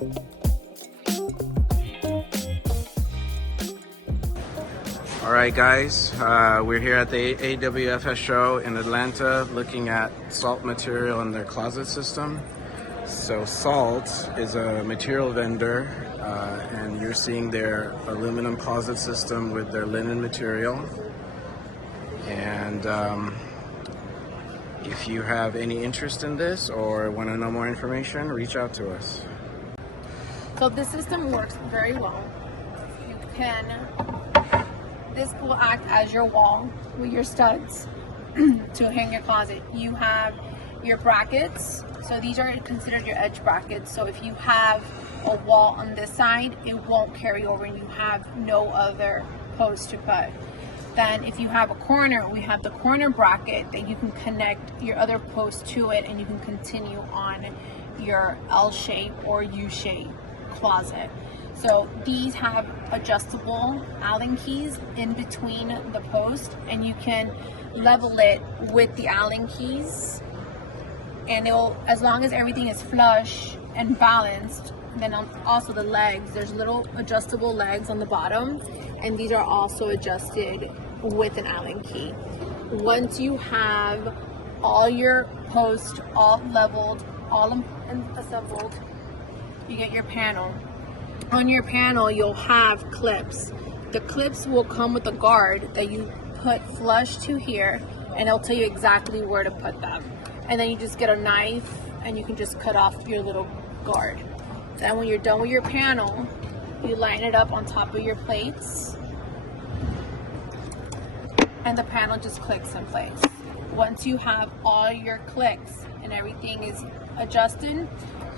All right, guys, we're here at the AWF show in Atlanta looking at salt material in their closet system. So salt is a material vendor, and you're seeing their aluminum closet system with their linen material. And if you have any interest in this or want to know more information, reach out to us. So this system works very well. This will act as your wall with your studs to hang your closet. You have your brackets. So these are considered your edge brackets. So if you have a wall on this side, it won't carry over and you have no other post to put. Then if you have a corner, we have the corner bracket that you can connect your other post to it and you can continue on your L shape or U shape closet. So these have adjustable Allen keys in between the post, and you can level it with the Allen keys, and it'll, as long as everything is flush and balanced. Then also the legs, there's little adjustable legs on the bottom, and these are also adjusted with an Allen key. Once you have all your posts all leveled, all assembled, you get your panel. On your panel, you'll have clips. The clips will come with a guard that you put flush to here, and it'll tell you exactly where to put them. And then you just get a knife and you can just cut off your little guard. Then when you're done with your panel, you line it up on top of your plates, and the panel just clicks in place. Once you have all your clicks and everything is adjusted,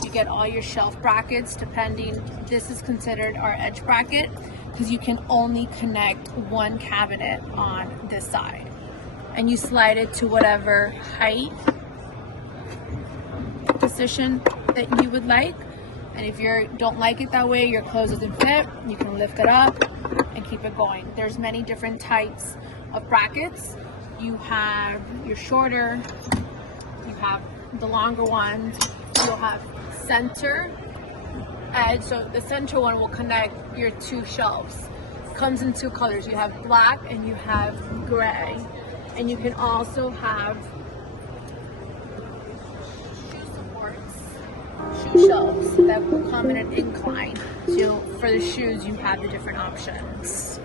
you get all your shelf brackets. Depending, this is considered our edge bracket because you can only connect one cabinet on this side, and you slide it to whatever height position that you would like. And if you don't like it that way, your clothes doesn't fit, you can lift it up and keep it going. There's many different types of brackets. You have your shorter, you have the longer ones, you'll have center edge. So the center one will connect your two shelves. It comes in two colors. You have black and you have gray. And you can also have shoe supports, shoe shelves that will come in an incline. So for the shoes, you have the different options.